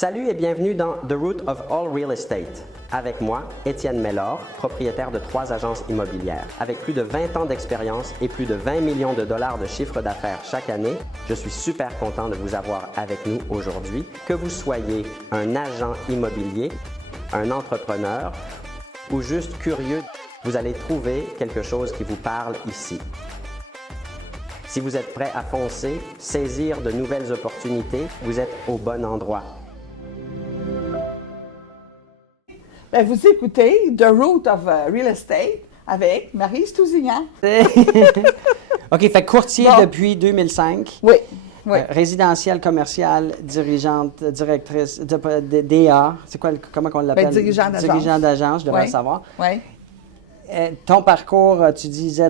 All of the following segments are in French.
Salut et bienvenue dans The Root of All Real Estate. Avec moi, Étienne Mellor, propriétaire de 3 agences immobilières. Avec plus de 20 ans d'expérience et plus de 20 millions de dollars de chiffre d'affaires chaque année, je suis super content de vous avoir avec nous aujourd'hui. Que vous soyez un agent immobilier, un entrepreneur ou juste curieux, vous allez trouver quelque chose qui vous parle ici. Si vous êtes prêt à foncer, saisir de nouvelles opportunités, vous êtes au bon endroit. Bien, vous écoutez The Root of Real Estate avec Maryse Tousignan. OK, fait courtier depuis 2005. Oui. Oui. Résidentiel, commercial, dirigeante, directrice, DA, c'est quoi, comment on l'appelle? Dirigeant d'agence. Dirigeant d'agence, je devrais le savoir. Oui. Ton parcours, tu me disais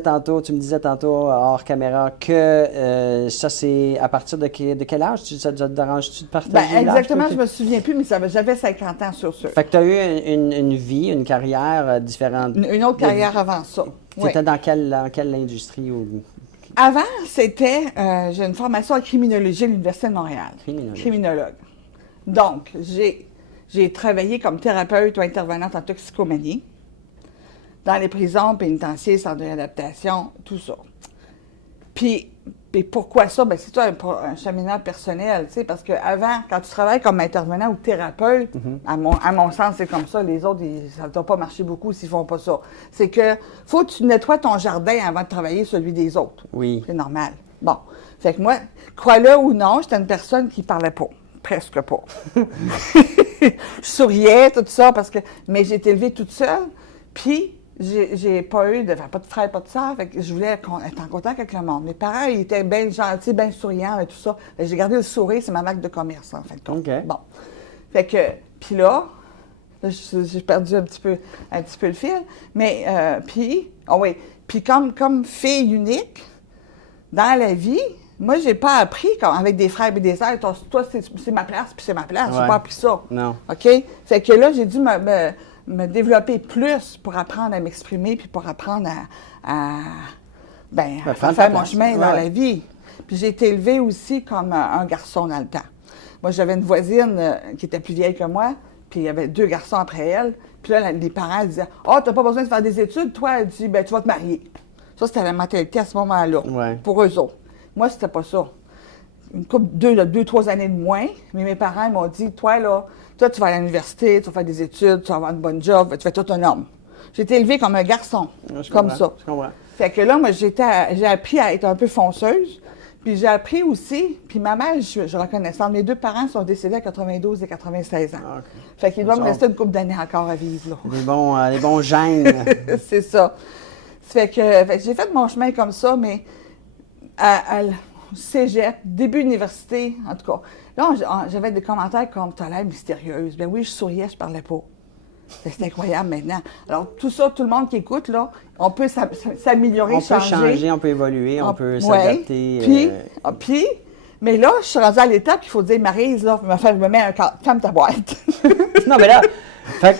tantôt hors caméra que ça c'est à partir de quel âge? Ça te dérange-tu de partager l'âge? Exactement, je me souviens plus, mais j'avais 50 ans sur ça. Fait que tu as eu une vie, une carrière différente. Une autre carrière avant ça. Tu étais dans quelle industrie? Avant, c'était, j'ai une formation en criminologie à l'Université de Montréal. Criminologue. Donc, j'ai travaillé comme thérapeute ou intervenante en toxicomanie dans les prisons, pénitentiaires, centres de réadaptation, tout ça. Puis pourquoi ça? Bien, c'est un cheminement personnel, tu sais, parce qu'avant, quand tu travailles comme intervenant ou thérapeute, à mon sens, c'est comme ça, les autres, ça ne doit pas marcher beaucoup s'ils font pas ça. C'est que faut que tu nettoies ton jardin avant de travailler celui des autres. Oui. C'est normal. Bon. Fait que moi, crois-le ou non, j'étais une personne qui parlait pas. Presque pas. Je souriais, tout ça, mais j'ai été élevée toute seule, puis j'ai pas pas de frère, pas de sœur, fait que je voulais être en contact avec le monde. Mes parents, ils étaient bien gentils, bien souriants et tout ça. J'ai gardé le sourire, c'est ma marque de commerce, en fait. OK. Bon. Fait que, puis là, j'ai perdu un petit peu le fil, mais, puis comme fille unique, dans la vie, moi, j'ai pas appris, avec des frères et des sœurs, toi, c'est ma place, puis c'est ma place. J'ai pas appris ça. Non. OK? Fait que là, j'ai dû me développer plus pour apprendre à m'exprimer puis pour apprendre à faire mon chemin dans la vie. Puis j'ai été élevée aussi comme un garçon dans le temps. Moi, j'avais une voisine qui était plus vieille que moi, puis il y avait 2 garçons après elle. Puis là, les parents disaient « Ah, t'as pas besoin de faire des études, toi. » Elle dit « Ben, tu vas te marier. » Ça, c'était la mentalité à ce moment-là, pour eux autres. Moi, c'était pas ça. Une couple, 2-3 années de moins, mais mes parents m'ont dit « Toi, tu vas à l'université, tu vas faire des études, tu vas avoir une bonne job, tu vas être autonome. » J'ai été élevée comme un garçon, comme ça. Je comprends. Fait que là, moi, j'ai appris à être un peu fonceuse, puis j'ai appris aussi, puis ma mère, je reconnaissante, mes 2 parents sont décédés à 92 et 96 ans. Okay. Fait qu'il doit me rester une couple d'années encore à vivre, là. Les bons gènes. C'est ça. Fait que j'ai fait mon chemin comme ça, mais à cégep, début université, en tout cas. Là, j'avais des commentaires comme « T'as l'air mystérieuse ». Ben oui, je souriais, je parlais pas. C'est incroyable maintenant. Alors, tout ça, tout le monde qui écoute, là, on peut s'améliorer, changer. On peut changer, on peut évoluer, on peut s'adapter. Puis, mais là, je suis rendue à l'étape qu'il faut dire « Maryse, là, me mets un cadre, ferme ta boîte. » Non, mais là,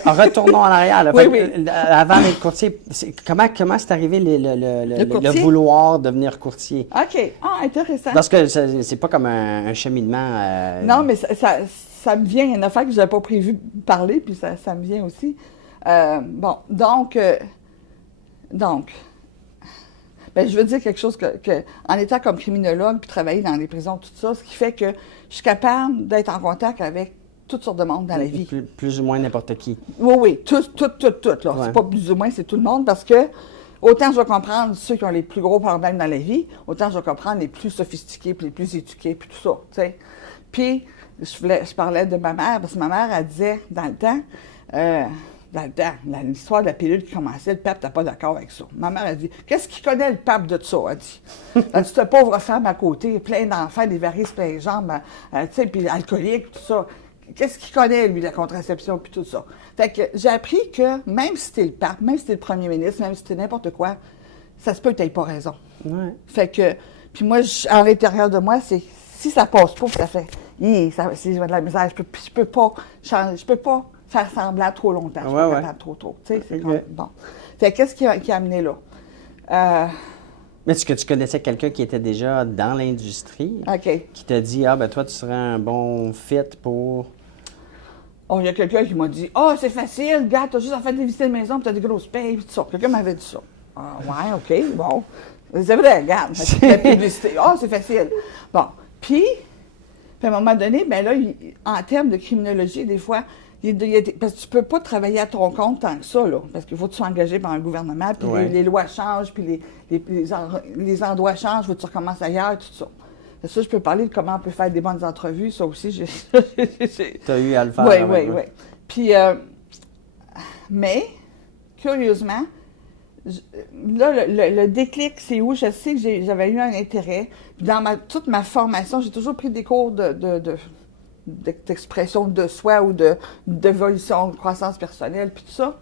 retournons en arrière. Là. Oui. Avant d'être courtier, comment c'est arrivé le vouloir devenir courtier? OK. Ah, intéressant. Parce que c'est pas comme un cheminement. Non, mais ça me vient, une affaire que je n'avais pas prévu de parler, puis ça me vient aussi. Donc, je veux dire quelque chose en étant comme criminologue, puis travailler dans les prisons, tout ça, ce qui fait que je suis capable d'être en contact avec toutes sortes de monde dans la vie. Plus ou moins n'importe qui. Oui, tout, là. Ouais. C'est pas plus ou moins, c'est tout le monde, parce que autant je vais comprendre ceux qui ont les plus gros problèmes dans la vie, autant je vais comprendre les plus sophistiqués, puis les plus éduqués, puis tout ça, tu sais. Puis, je parlais de ma mère, parce que ma mère, elle disait, dans le temps, l'histoire de la pilule qui commençait, le pape n'était pas d'accord avec ça. Ma mère a dit « Qu'est-ce qu'il connaît le pape de ça? » Elle dit. Elle dit « Cette pauvre femme à côté, plein d'enfants, des varices plein les jambes, tu sais, puis alcoolique, tout ça. Qu'est-ce qu'il connaît, lui, la contraception, puis tout ça? » Fait que j'ai appris que même si t'es le pape, même si t'es le premier ministre, même si t'es n'importe quoi, ça se peut que t'aies pas raison. Ouais. Fait que, puis moi, à l'intérieur de moi, c'est si ça passe pas, ça fait si j'ai de la misère, je peux pas faire semblant trop longtemps. Je suis pas capable trop. Tu sais, c'est comme, bon. Fait qu'est-ce qui a amené là? Mais est-ce que tu connaissais quelqu'un qui était déjà dans l'industrie? OK. Qui t'a dit, toi, tu serais un bon fit pour... Oh, il y a quelqu'un qui m'a dit, « Ah, c'est facile, gars, t'as juste à faire visiter une maison, puis t'as des grosses payes, puis tout ça. » Quelqu'un m'avait dit ça. Ah, ouais, OK, bon. C'est vrai, regarde, la publicité. Ah, c'est facile. Bon, puis à un moment donné, ben là, en termes de criminologie, des fois, parce que tu peux pas travailler à ton compte tant que ça, là, parce qu'il faut que tu sois engagé par un gouvernement, puis les lois changent, puis les endroits changent, il faut que tu recommences ailleurs, tout ça. Ça, je peux parler de comment on peut faire des bonnes entrevues, ça aussi, j'ai... Tu as eu à le faire. Oui. Puis, mais, curieusement, là, le déclic, c'est où je sais que j'avais eu un intérêt. Puis dans toute ma formation, j'ai toujours pris des cours d'expression de soi ou d'évolution, de croissance personnelle, puis tout ça.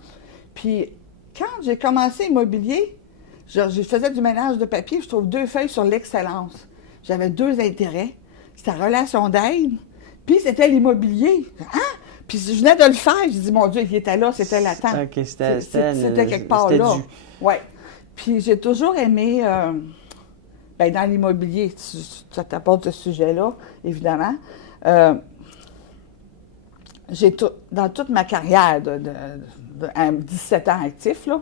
Puis, quand j'ai commencé immobilier, je faisais du ménage de papier, je trouve 2 feuilles sur l'excellence. J'avais 2 intérêts. C'était la relation d'aide, puis c'était l'immobilier. Hein? Puis je venais de le faire. J'ai dit, mon Dieu, il était là, c'était latent. OK, c'était quelque part là. Oui. Puis j'ai toujours aimé, dans l'immobilier, ça t'apporte ce sujet-là, évidemment. Dans toute ma carrière de 17 ans actif, là,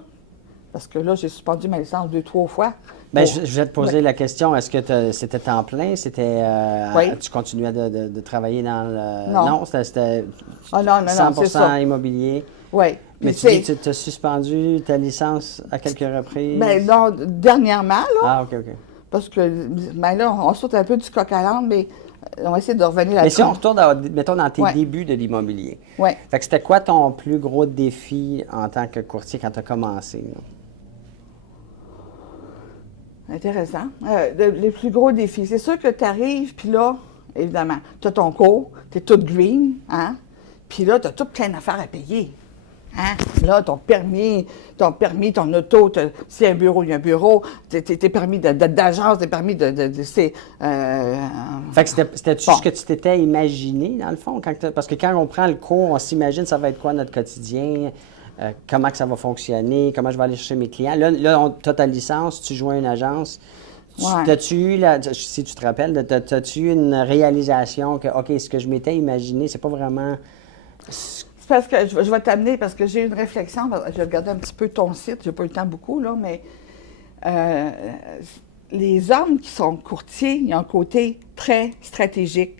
parce que là, j'ai suspendu ma licence 2-3 fois. Bien, je vais te poser la question, est-ce que c'était temps plein? Tu continuais de travailler dans le... Non, c'était 100% immobilier? Oui. Mais tu dis que tu as suspendu ta licence à quelques reprises? Bien, non, dernièrement, là. Ah, OK. Parce que, là, on saute un peu du coq à l'âne, mais on va essayer de revenir là-dessus. Mais si on retourne, mettons, dans tes débuts de l'immobilier. Oui. Fait que c'était quoi ton plus gros défi en tant que courtier quand tu as commencé? Là? Intéressant. Les plus gros défis. C'est sûr que tu arrives, puis là, évidemment, tu as ton cours, tu es toute green, hein? Puis là, tu as toutes plein d'affaires à payer. Hein? Là, ton permis, ton auto, s'il y a un bureau, il y a un bureau, tes permis d'agence, tes permis fait que c'était-tu ce que tu t'étais imaginé, dans le fond? Parce que quand on prend le cours, on s'imagine ça va être quoi notre quotidien, comment que ça va fonctionner, comment je vais aller chercher mes clients. Là tu as ta licence, tu joins une agence. T'as-tu eu, si tu te rappelles, t'as-tu eu une réalisation que, OK, ce que je m'étais imaginé, c'est pas vraiment... C'est parce que je vais t'amener, parce que j'ai une réflexion, je vais regarder un petit peu ton site, j'ai pas eu le temps beaucoup, là, mais les hommes qui sont courtiers, ils ont un côté très stratégique,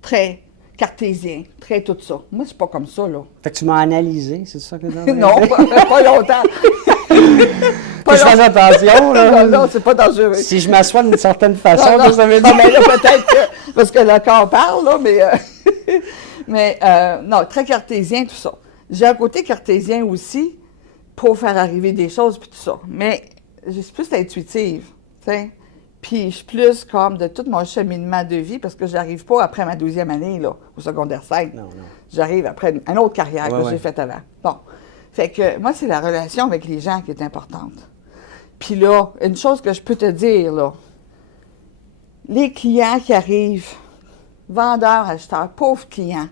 très cartésien, très tout ça. Moi, c'est pas comme ça, là. Fait que tu m'as analysé, c'est ça que tu as Non, pas longtemps. Que je fasse attention, là. Non, c'est pas dangereux. Si je m'assois d'une certaine façon, non, ça veut non, dire... mais là, peut-être que, parce que le corps parle, là, mais non, très cartésien, tout ça. J'ai un côté cartésien aussi pour faire arriver des choses, puis tout ça. Mais je suis plus intuitive, tu sais. Puis je suis plus comme de tout mon cheminement de vie, parce que j'arrive pas après ma 12e année, là, au secondaire 5. Non. J'arrive après une autre carrière que j'ai faite avant. Bon. Fait que moi, c'est la relation avec les gens qui est importante. Puis là, une chose que je peux te dire, là, les clients qui arrivent, vendeurs, acheteurs, pauvres clients,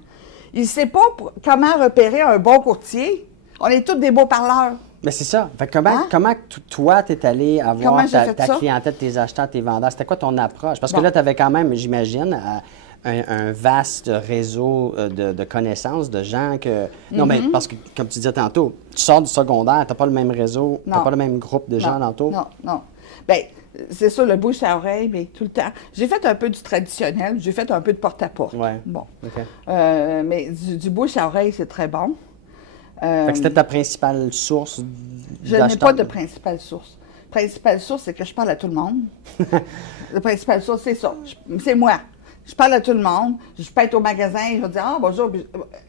ils ne savent pas comment repérer un bon courtier. On est tous des beaux parleurs. Mais c'est ça. Fait que comment toi, tu es allé avoir ta clientèle, tes acheteurs, tes vendeurs? C'était quoi ton approche? Parce que là, tu avais quand même, j'imagine, un vaste réseau de connaissances, de gens que... Non, mais parce que, comme tu disais tantôt, tu sors du secondaire, tu n'as pas le même réseau, tu n'as pas le même groupe de gens autour. Non. Bien, c'est ça, le bouche à oreille, mais tout le temps. J'ai fait un peu du traditionnel, j'ai fait un peu de porte-à-porte. Ouais. Bon. OK. Mais du bouche à oreille, c'est très bon. Fait que c'était ta principale source Je n'ai pas de principale source. Principale source, c'est que je parle à tout le monde. La principale source, c'est ça. C'est moi. Je parle à tout le monde. Je peux être au magasin, je vais dire, ah, bonjour.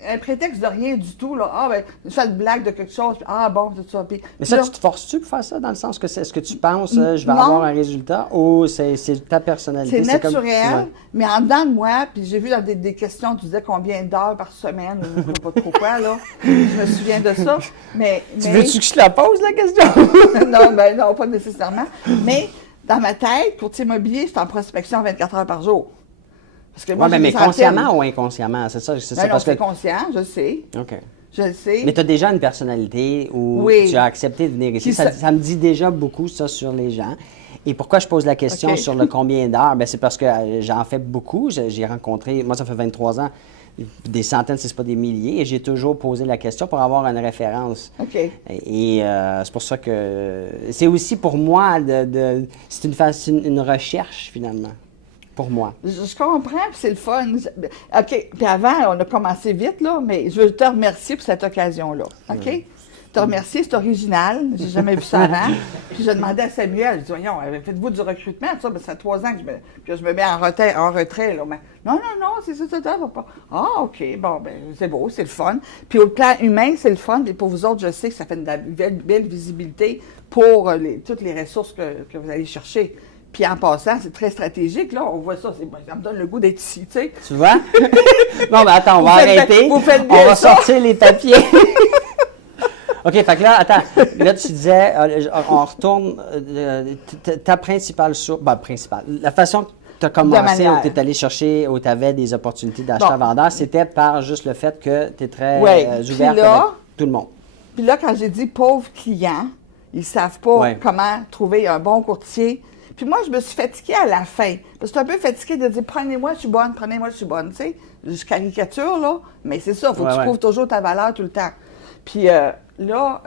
Un prétexte de rien du tout, là. Ah, ben, je fais une blague de quelque chose. Puis, ah, bon, c'est ça. Puis, mais ça, tu te forces-tu pour faire ça, dans le sens que est-ce que tu penses, je vais avoir un résultat, ou c'est ta personnalité? C'est naturel, mais en dedans de moi, puis j'ai vu dans des questions, tu disais combien d'heures par semaine, ou je ne sais pas trop quoi, là. Je me souviens de ça. Tu veux-tu que je te la pose, la question? Non, pas nécessairement. Mais dans ma tête, courtier immobilier, je suis en prospection 24 heures par jour. Oui, mais consciemment ou inconsciemment? C'est ça? Non, c'est conscient, je sais. OK. Je le sais. Mais tu as déjà une personnalité où tu as accepté de venir ici. Ça me dit déjà beaucoup, ça, sur les gens. Et pourquoi je pose la question sur le combien d'heures? Bien, c'est parce que j'en fais beaucoup. J'ai rencontré, moi, ça fait 23 ans, des centaines, si ce n'est pas des milliers, et j'ai toujours posé la question pour avoir une référence. OK. Et c'est pour ça que c'est aussi pour moi, c'est une recherche finalement, pour moi. Je comprends, puis c'est le fun. OK, puis avant, on a commencé vite, là, mais je veux te remercier pour cette occasion-là. OK? Te remercier, c'est original. J'ai jamais vu ça avant. Puis je demandais à Samuel, je dis, voyons, faites-vous du recrutement? Ça, ça fait 3 ans que je me mets en retrait. Là. Mais, non, c'est ça. Ah, OK, bon, ben c'est beau, c'est le fun. Puis au plan humain, c'est le fun. Et pour vous autres, je sais que ça fait une belle visibilité pour toutes les ressources que vous allez chercher. Puis en passant, c'est très stratégique, là. On voit ça, ça me donne le goût d'être ici, tu sais. Tu vois? Non, mais attends, on va arrêter. Vous faites on bien va ça. sortir les papiers. OK, fait que là, attends. Là, tu disais, on retourne, ta principale source, principale, la façon que tu as commencé, où tu es allé chercher, où tu avais des opportunités d'achat-vendeur, c'était par juste le fait que tu es très ouverte avec tout le monde. Puis là, quand j'ai dit pauvres clients, ils ne savent pas comment trouver un bon courtier. Puis moi, je me suis fatiguée à la fin. Parce que je suis un peu fatiguée de dire, prenez-moi, je suis bonne, tu sais. Je caricature, là, mais c'est ça, il faut que tu prouves toujours ta valeur tout le temps. Puis là,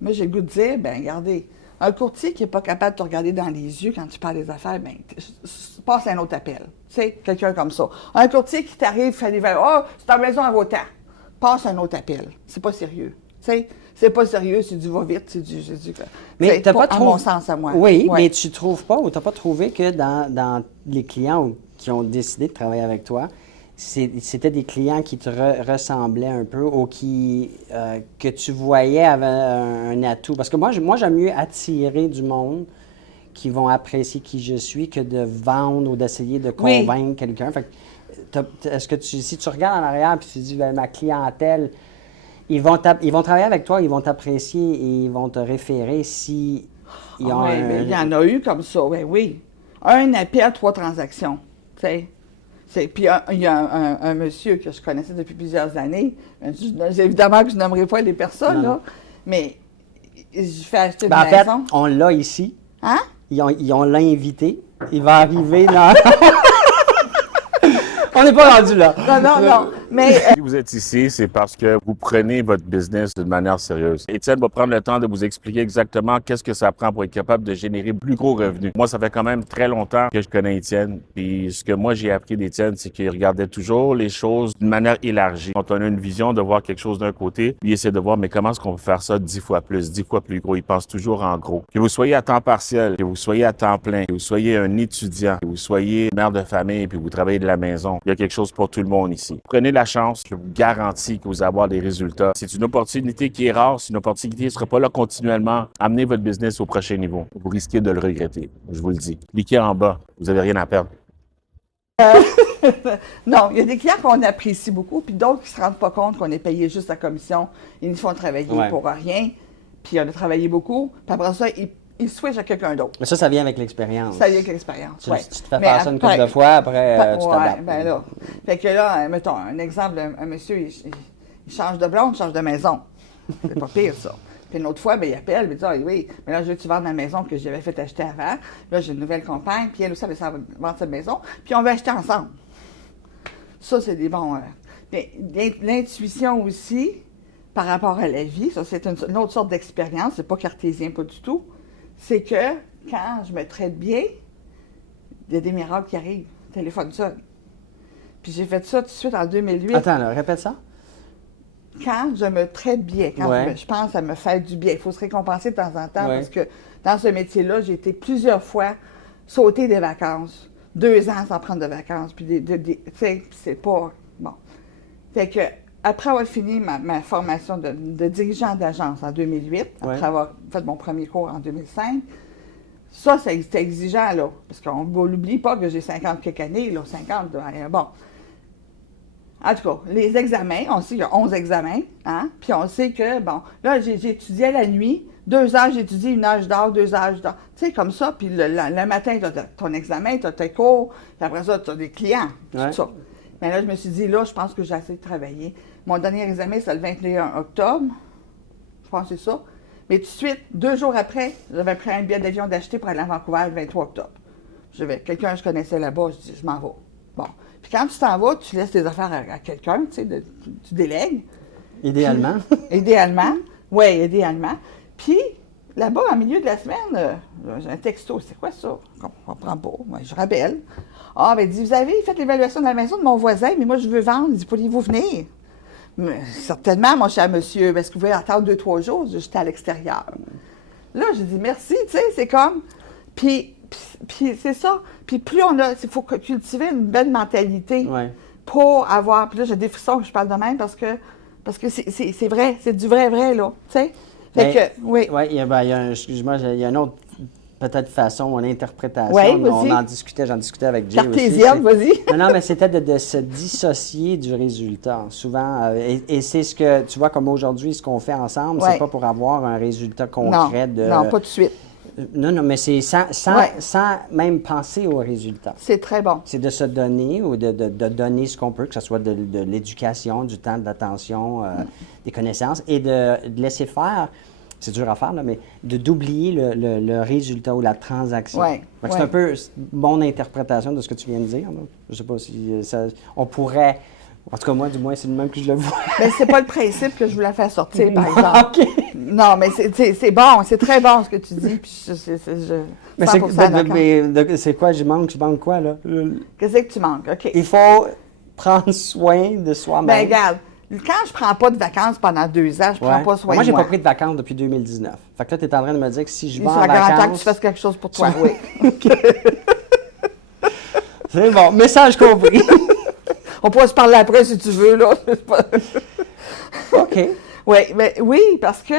moi, j'ai le goût de dire, regardez, un courtier qui n'est pas capable de te regarder dans les yeux quand tu parles des affaires, passe à un autre appel. Tu sais, quelqu'un comme ça. Un courtier qui t'arrive, fait des oh, c'est ta maison à vos temps. Passe à un autre appel. C'est pas sérieux. Tu sais, c'est pas sérieux, c'est du va-vite, c'est du. Mais t'as pas trouvé. À mon sens, à moi. Oui, mais tu trouves pas, ou t'as pas trouvé que dans les clients qui ont décidé de travailler avec toi, c'était des clients qui te ressemblaient un peu ou que tu voyais avaient un atout. Parce que moi j'aime mieux attirer du monde qui vont apprécier qui je suis que de vendre ou d'essayer de convaincre quelqu'un. Fait que, est-ce que si tu regardes en arrière et tu dis, ma clientèle, ils vont travailler avec toi, ils vont t'apprécier et ils vont te référer si ils ont il y en a eu comme ça, oui. Un appel, 3 transactions, tu sais. Puis il y a un monsieur que je connaissais depuis plusieurs années. Évidemment que je nommerai pas les personnes, là, mais je fais acheter une maison. En fait, on l'a ici. Hein? Ils ont l'invité. Il va arriver dans... On n'est pas rendu là. Non. Mais Si vous êtes ici, c'est parce que vous prenez votre business d'une manière sérieuse. Étienne va prendre le temps de vous expliquer exactement qu'est-ce que ça prend pour être capable de générer plus gros revenus. Moi, ça fait quand même très longtemps que je connais Étienne. Puis ce que moi, j'ai appris d'Étienne, c'est qu'il regardait toujours les choses d'une manière élargie. Quand on a une vision de voir quelque chose d'un côté, il essaie de voir, mais comment est-ce qu'on peut faire ça 10 fois plus, 10 fois plus gros? Il pense toujours en gros. Que vous soyez à temps partiel, que vous soyez à temps plein, que vous soyez un étudiant, que vous soyez mère de famille, puis vous travaillez de la maison, il y a quelque chose pour tout le monde ici. Prenez la chance, je vous garantis que vous allez avoir des résultats. C'est une opportunité qui est rare, c'est une opportunité qui ne sera pas là continuellement. Amenez votre business au prochain niveau. Vous risquez de le regretter, je vous le dis. Cliquez en bas, vous n'avez rien à perdre. non, il y a des clients qu'on apprécie beaucoup, puis d'autres qui ne se rendent pas compte qu'on est payé juste la commission. Ils nous font travailler pour rien, puis on a travaillé beaucoup, puis après ça, ils switchent à quelqu'un d'autre. Mais ça vient avec l'expérience. Ça vient avec l'expérience, Tu te fais faire ça une couple de fois, après tu t'adaptes. Ben là. Fait que là, mettons, un exemple, un monsieur, il change de blonde, il change de maison. C'est pas pire, ça. Puis une autre fois, il appelle, il dit, oui, mais là, je veux que tu vendes ma maison que j'avais fait acheter avant. Là, j'ai une nouvelle compagne, puis elle aussi, elle veut vendre cette maison, puis on va acheter ensemble. Ça, c'est des bons... Mais l'intuition aussi, par rapport à la vie, ça, c'est une autre sorte d'expérience, c'est pas cartésien, pas du tout. C'est que quand je me traite bien, il y a des miracles qui arrivent. Le téléphone sonne. Puis j'ai fait ça tout de suite en 2008. Attends, là, répète ça. Quand je me traite bien, quand je pense à me faire du bien, il faut se récompenser de temps en temps parce que dans ce métier-là, j'ai été plusieurs fois sauter des vacances. 2 ans sans prendre de vacances. Puis tu sais, c'est pas... Bon. Fait que après avoir fini ma formation de dirigeant d'agence en 2008, après avoir fait mon premier cours en 2005, ça, c'était exigeant, là. Parce qu'on ne l'oublie pas que j'ai 50 quelques années, là, 50, bon. En tout cas, les examens, on sait qu'il y a 11 examens, hein? Puis on sait que, bon, là, j'ai étudié la nuit, 2 heures, j'étudie, 1 heure, je dors, 2 heures, je dors. Tu sais, comme ça, puis le matin, tu as ton examen, tu as tes cours, puis après ça, tu as des clients, tout ça. Mais là, je me suis dit, là, je pense que j'ai assez de travailler. Mon dernier examen, c'est le 21 octobre. Je pense que c'est ça. Mais tout de suite, 2 jours après, j'avais pris un billet d'avion d'acheter pour aller à Vancouver le 23 octobre. Quelqu'un que je connaissais là-bas, je dis, je m'en vais. Bon. Puis quand tu t'en vas, tu laisses tes affaires à quelqu'un, tu sais, tu délègues. Idéalement. Idéalement. Oui, idéalement. Puis, là-bas, en milieu de la semaine, j'ai un texto. C'est quoi ça? Je comprends pas. Moi, je rappelle. Ah, ben, il dit, vous avez fait l'évaluation de la maison de mon voisin, mais moi, je veux vendre. Il dit, pourriez-vous venir? Mais, certainement, mon cher monsieur. Est-ce que vous pouvez attendre 2-3 jours? J'étais à l'extérieur. Là, j'ai dit, merci, tu sais, c'est comme. Puis c'est ça. Puis plus on a. Il faut cultiver une belle mentalité pour avoir. Puis là, j'ai des frissons que je parle de même parce que c'est vrai, c'est du vrai, là. Tu sais? Fait que, oui. Oui, excuse-moi, il y a une autre peut-être façon, une interprétation. Oui, j'en discutais avec Jay aussi. Cartésienne, vas-y. Non, mais c'était de se dissocier du résultat, souvent. Et c'est ce que, tu vois, comme aujourd'hui, ce qu'on fait ensemble, c'est pas pour avoir un résultat concret Non, pas tout de suite. Non, mais c'est sans même penser au résultat. C'est très bon. C'est de se donner ou de donner ce qu'on peut, que ce soit de l'éducation, du temps, de l'attention, des connaissances, et de laisser faire, c'est dur à faire, là, mais d'oublier le résultat ou la transaction. C'est un peu mon interprétation de ce que tu viens de dire. Là. Je ne sais pas si on pourrait... En tout cas, moi, du moins, c'est le même que je le vois. Mais c'est pas le principe que je voulais faire sortir, par exemple. Non, mais c'est bon, c'est très bon ce que tu dis. Puis mais c'est quoi? Je manque quoi, là? Qu'est-ce que tu manques? OK. Il faut prendre soin de soi-même. Ben regarde, quand je prends pas de vacances pendant 2 ans, je prends pas soin de moi. Moi, j'ai pas pris de vacances depuis 2019. Fait que là, tu es en train de me dire que si je vais en vacances... Il faut que tu fasses quelque chose pour toi, oui. OK. C'est bon, message compris. On pourra se parler après si tu veux, là. OK. Oui, parce que...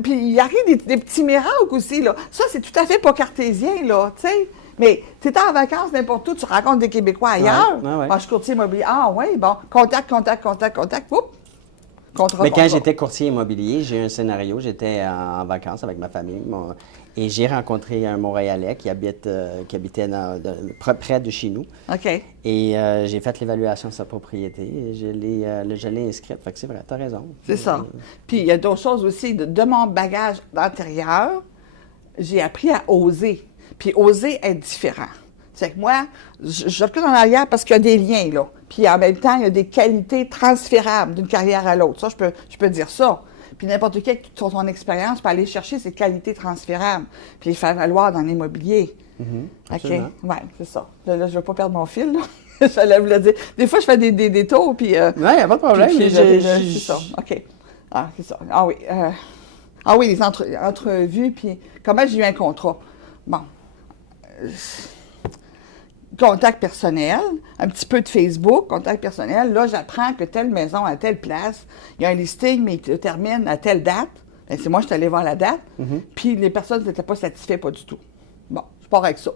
Puis il arrive des petits miracles aussi, là. Ça, c'est tout à fait pas cartésien, là, tu sais. Mais tu es en vacances n'importe où, tu rencontres des Québécois ailleurs. Je suis courtier immobilier. Ah oui, bon, contact, oups. Mais quand j'étais courtier immobilier, j'ai eu un scénario. J'étais en vacances avec ma famille et j'ai rencontré un Montréalais qui habitait près de chez nous. OK. Et j'ai fait l'évaluation de sa propriété et je l'ai inscrite. Fait que c'est vrai, tu as raison. C'est ça. Puis il y a d'autres choses aussi. De mon bagage antérieur, j'ai appris à oser. Puis oser être différent. C'est que moi, je recule en arrière parce qu'il y a des liens, là. Puis en même temps, il y a des qualités transférables d'une carrière à l'autre. Ça, je peux dire ça. Puis n'importe qui, avec toute son expérience, peut aller chercher ces qualités transférables, puis les faire valoir dans l'immobilier. OK? Oui, c'est ça. Là, je ne veux pas perdre mon fil, là. J'allais vous le dire. Des fois, je fais des détours, puis... Oui, il n'y a pas de problème. C'est ça. OK. Ah, c'est ça. Ah oui. Les entrevues, puis comment j'ai eu un contrat. Bon. Contact personnel, un petit peu de Facebook, contact personnel. Là, j'apprends que telle maison à telle place, il y a un listing, mais il termine à telle date. Bien, c'est moi, je suis allée voir la date. Puis les personnes n'étaient pas satisfaites, pas du tout. Bon, je pars avec ça.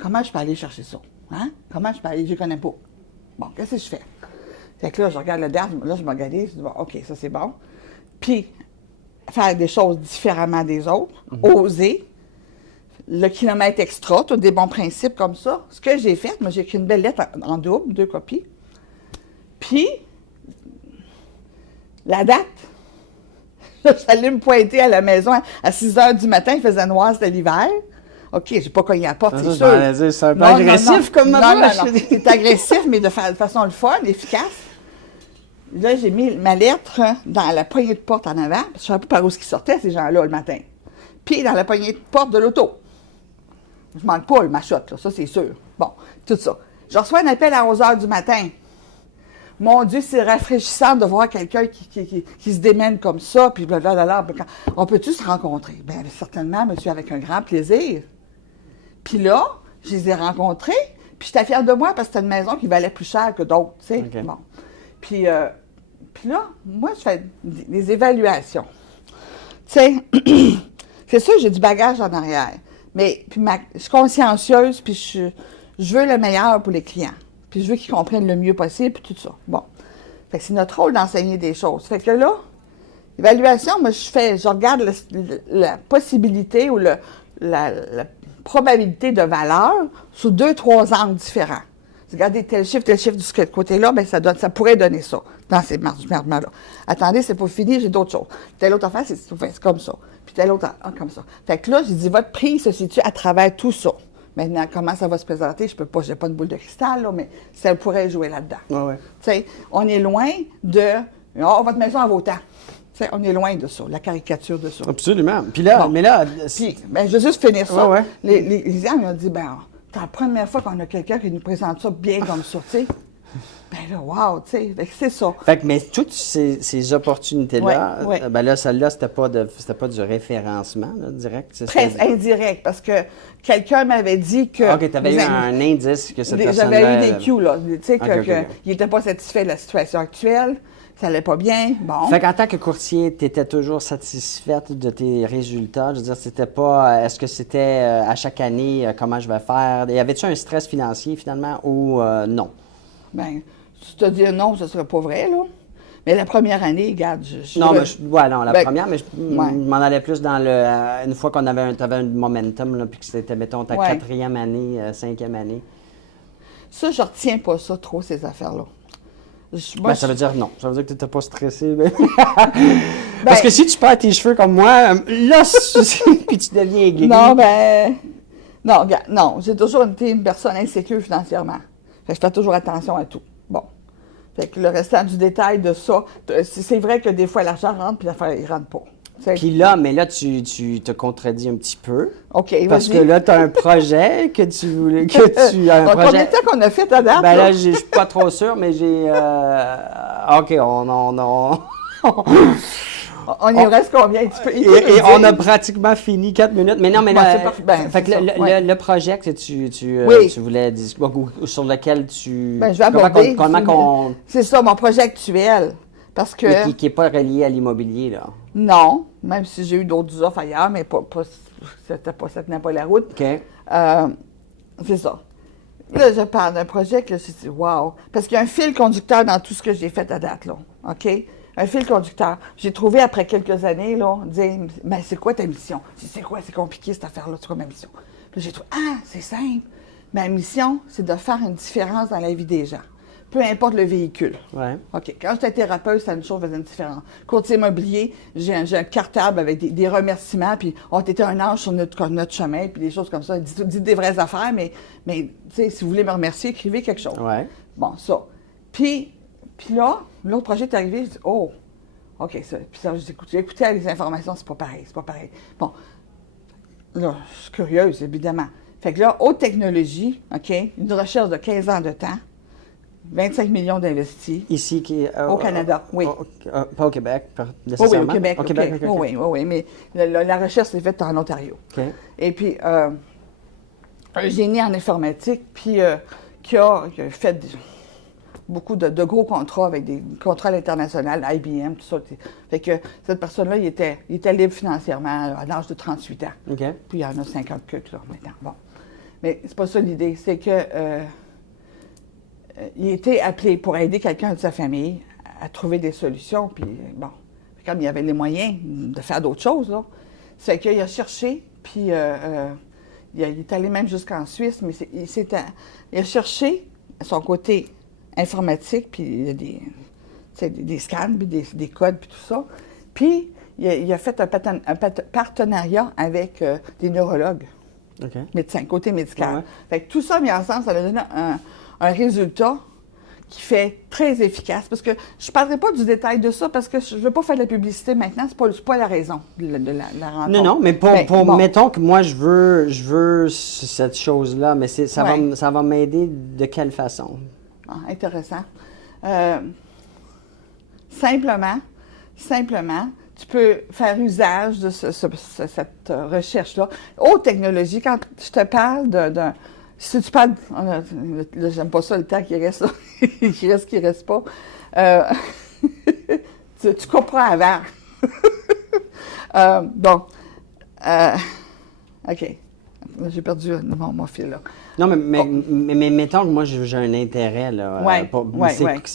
Comment je peux aller chercher ça? Hein? Comment je peux aller? Je ne connais pas. Bon, qu'est-ce que je fais? Fait que là, je regarde la date, là, je m'organise, je dis, bon, OK, ça c'est bon. Puis, faire des choses différemment des autres, oser. Le kilomètre extra, tous des bons principes comme ça. Ce que j'ai fait, moi, j'ai écrit une belle lettre en double, 2 copies. Puis, la date. J'allais me pointer à la maison à 6 heures du matin, il faisait noir, c'était l'hiver. OK, j'ai pas cogné à la porte, c'est sûr. C'est un peu agressif comme ma Non, c'est agressif, mais de façon le fun, efficace. Là, j'ai mis ma lettre dans la poignée de porte en avant, parce que je ne savais pas par où ils sortaient, ces gens-là, le matin. Puis, dans la poignée de porte de l'auto. Je manque pas le machotte, là, ça c'est sûr. Bon, tout ça. Je reçois un appel à 11 h du matin. Mon Dieu, c'est rafraîchissant de voir quelqu'un qui se démène comme ça, puis blablabla. On peut-tu se rencontrer? Bien, certainement, monsieur, avec un grand plaisir. Puis là, je les ai rencontrés, puis j'étais fière de moi parce que c'était une maison qui valait plus cher que d'autres, tu sais. Okay. Bon. Puis là, moi, je fais des évaluations. Tu sais, c'est sûr, j'ai du bagage en arrière. Mais puis je suis consciencieuse, puis je veux le meilleur pour les clients. Puis je veux qu'ils comprennent le mieux possible, puis tout ça. Bon. Fait que c'est notre rôle d'enseigner des choses. Fait que là, l'évaluation, moi, je regarde la possibilité ou la probabilité de valeur sous 2-3 angles différents. Regardez tel chiffre de ce côté-là, bien, ça pourrait donner ça dans ces margements-là. Attendez, c'est pas fini, j'ai d'autres choses. Telle autre affaire, c'est comme ça. Puis telle autre, comme ça. Fait que là, j'ai dit, votre prix se situe à travers tout ça. Maintenant, comment ça va se présenter, je n'ai pas de boule de cristal, là, mais ça pourrait jouer là-dedans. Ouais. Tu sais, on est loin de « Oh, votre maison en vaut tant ». Tu sais, on est loin de ça, la caricature de ça. Absolument. Puis là, Bon. mais là... Puis, je vais juste finir ça. Ouais. Les gens m'ont dit, c'est la première fois qu'on a quelqu'un qui nous présente ça bien comme ça, tu sais. Ben là, wow, tu sais, c'est ça. Fait que, mais toutes ces opportunités-là, Ouais. ben là, celle-là, c'était pas du référencement, là, direct? Très indirect, parce que quelqu'un m'avait dit que... OK, tu avais eu un indice que cette personne-là... J'avais eu des cues, là, tu sais, OK. qu'il n'était pas satisfait de la situation actuelle, ça allait pas bien, bon. Fait qu'en tant que courtier, tu étais toujours satisfaite de tes résultats? Je veux dire, c'était pas... Est-ce que c'était à chaque année, comment je vais faire? Y avait-tu un stress financier, finalement, ou non? Ben, si tu te dis non, ce serait pas vrai, là. Mais la première année, regarde, Non, mais la Ben, première, mais je m'en allais plus dans le... une fois qu'on avait un momentum, là, puis que c'était, mettons, ta quatrième année, cinquième année. Ça, je retiens pas ça trop, ces affaires-là. Ça veut dire non. Ça veut dire que tu n'étais pas stressé. Parce que si tu perds tes cheveux comme moi, là, puis tu deviens aigri. Non, j'ai toujours été une personne insécure financièrement. Fait que je fais toujours attention à tout. Bon. Fait que le restant du détail de ça, c'est vrai que des fois, l'argent rentre, puis l'affaire, il rentre pas. Puis là, tu te contredis un petit peu. OK, parce que là, tu as un projet que tu voulais. Combien de temps qu'on a fait à date? Ben là, je suis pas trop sûr, mais j'ai. OK, on y reste combien? Et on a pratiquement fini 4 minutes. Mais non, mais là, c'est parfait. Ben, fait que le projet que tu voulais discuter, sur lequel tu... Ben, je vais aborder. C'est ça, mon projet actuel. Parce que... Mais qui n'est pas relié à l'immobilier, là. Non, même si j'ai eu d'autres offres ailleurs, mais ça tenait pas la route. OK. C'est ça. Là, je parle d'un projet que je me suis dit, wow! Parce qu'il y a un fil conducteur dans tout ce que j'ai fait à date, là. OK? Un fil conducteur. J'ai trouvé, après quelques années, là, dire, mais c'est quoi ta mission? C'est quoi? C'est compliqué, cette affaire-là. C'est quoi ma mission? Puis j'ai trouvé, c'est simple. Ma mission, c'est de faire une différence dans la vie des gens. Peu importe le véhicule. Ouais. OK. Quand j'étais thérapeute, c'était une chose faisait une différence. Courtier immobilier, j'ai un cartable avec des remerciements, puis on était un ange sur notre chemin, puis des choses comme ça. Dites des vraies affaires, mais tu sais, si vous voulez me remercier, écrivez quelque chose. Ouais. Bon, ça. Puis là, l'autre projet est arrivé, je dis, oh, OK, ça. Puis ça, j'ai écouté les informations, c'est pas pareil. Bon, là, je suis curieuse, évidemment. Fait que là, haute technologie, OK, une recherche de 15 ans de temps, 25 millions d'investis. Ici, au Canada, oui. Pas au Québec, nécessairement? Oui, au Québec. Okay. Oui, mais la recherche s'est faite en Ontario. OK. Et puis, un génie en informatique, puis qui a fait beaucoup de gros contrats avec des contrats internationaux, IBM, tout ça. Fait que cette personne-là, il était libre financièrement à l'âge de 38 ans. OK. Puis il y en a 50 quelques, là, maintenant. Bon. Mais c'est pas ça l'idée. C'est que il était appelé pour aider quelqu'un de sa famille à trouver des solutions. Puis, bon, comme il avait les moyens de faire d'autres choses, là, c'est qu'il a cherché, puis il est allé même jusqu'en Suisse, mais il a cherché son côté informatique, puis il y a des scans, puis des codes, puis tout ça. Puis, il a fait un partenariat avec des neurologues, médecins, côté médical. Ouais. Fait que tout ça mis ensemble, ça a donné un résultat qui fait très efficace. Parce que je ne parlerai pas du détail de ça, parce que je ne veux pas faire de la publicité maintenant. C'est pas la raison de la rencontre. Non, mais mettons que moi, je veux cette chose-là, mais ça va m'aider de quelle façon? Intéressant. Simplement, tu peux faire usage de cette recherche-là. Haute technologie, quand je te parle d'un... Si tu parles... Là, j'aime pas ça, le temps qui reste là. qui reste pas. Tu comprends avant. OK. J'ai perdu mon fil, là. Non, mais mettons que moi, j'ai un intérêt, là.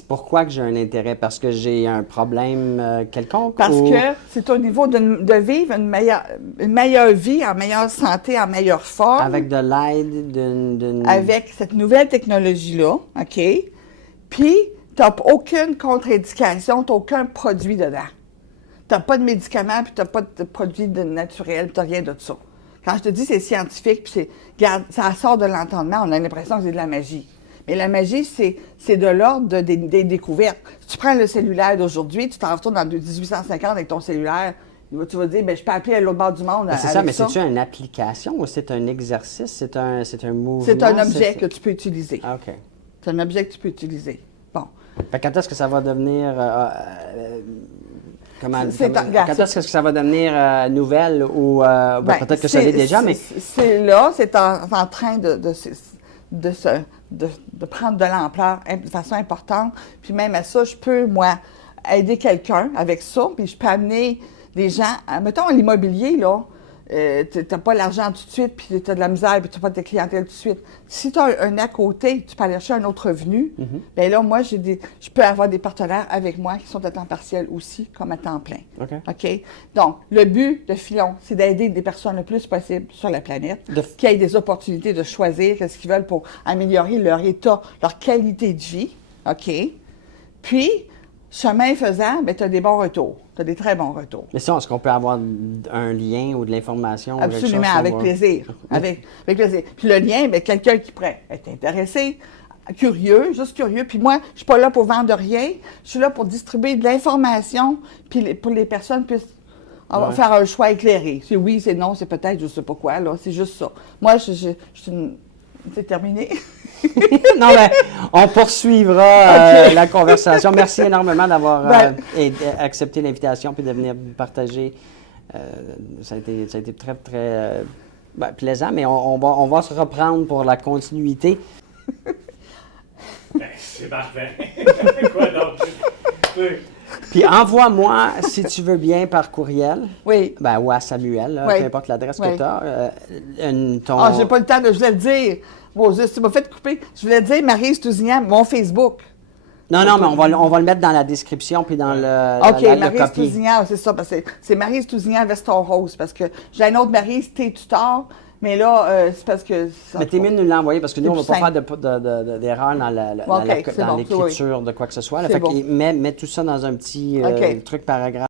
Pourquoi que j'ai un intérêt? Parce que j'ai un problème quelconque? Parce que c'est au niveau de vivre une meilleure vie, en meilleure santé, en meilleure forme. Avec de l'aide d'une... Avec cette nouvelle technologie-là, OK? Puis, tu n'as aucune contre-indication, tu n'as aucun produit dedans. Tu n'as pas de médicaments, puis tu n'as pas de produit naturel, tu n'as rien de ça. Quand je te dis c'est scientifique, puis regarde, ça sort de l'entendement, on a l'impression que c'est de la magie. Mais la magie, c'est de l'ordre des découvertes. Si tu prends le cellulaire d'aujourd'hui, tu t'en retournes dans 1850 avec ton cellulaire, tu vas dire, je peux appeler à l'autre bord du monde. C'est ça, mais c'est-tu une application ou c'est un exercice? C'est un mouvement? C'est un objet que tu peux utiliser. Ah, OK. C'est un objet que tu peux utiliser. Bon. Fait quand est-ce que ça va devenir... quand est-ce que ça va devenir nouvelle ou peut-être que ça l'est déjà, mais... C'est là, c'est en train de prendre de l'ampleur de façon importante. Puis même à ça, je peux, moi, aider quelqu'un avec ça, puis je peux amener des gens... Mettons, l'immobilier, là, tu n'as pas l'argent tout de suite, puis tu as de la misère, puis tu n'as pas de clientèle tout de suite. Si tu as un à côté, tu peux aller chercher un autre revenu, bien là, moi, je peux avoir des partenaires avec moi qui sont à temps partiel aussi, comme à temps plein. OK? Donc, le but de Filon, c'est d'aider des personnes le plus possible sur la planète, qui aient des opportunités de choisir ce qu'ils veulent pour améliorer leur état, leur qualité de vie. OK? Puis, chemin faisant, bien, tu as des bons retours. Tu as des très bons retours. Mais ça, est-ce qu'on peut avoir un lien ou de l'information? Absolument, avec plaisir. Avec plaisir. Puis le lien, bien, quelqu'un qui pourrait être intéressé, curieux, juste curieux. Puis moi, je suis pas là pour vendre rien. Je suis là pour distribuer de l'information, puis pour les personnes puissent faire un choix éclairé. C'est oui, c'est non, c'est peut-être, je sais pas quoi, là. C'est juste ça. Moi, c'est terminé. Non, mais on poursuivra la conversation. Merci énormément d'avoir accepté l'invitation puis de venir partager. Ça a été très, très plaisant, mais on va se reprendre pour la continuité. C'est parfait. Quoi donc? Puis envoie-moi, si tu veux bien, par courriel. Oui. Ou à Samuel, peu importe l'adresse que tu as. J'ai pas le temps de, je voulais le dire. Bon, tu m'as fait couper. Je voulais dire Maryse Tousignan, mon Facebook. Non, mais on va le mettre dans la description puis dans Maryse Tousignan, c'est ça. Parce que c'est Maryse Tousignan Vestor Rose. Parce que j'ai une autre Maryse T. Tutor. Mais là, c'est parce que... Mais t'es mieux de nous l'envoyer parce que nous, on ne va pas faire d'erreur dans l'écriture de quoi que ce soit. Là. Mets tout ça dans un petit truc paragraphe.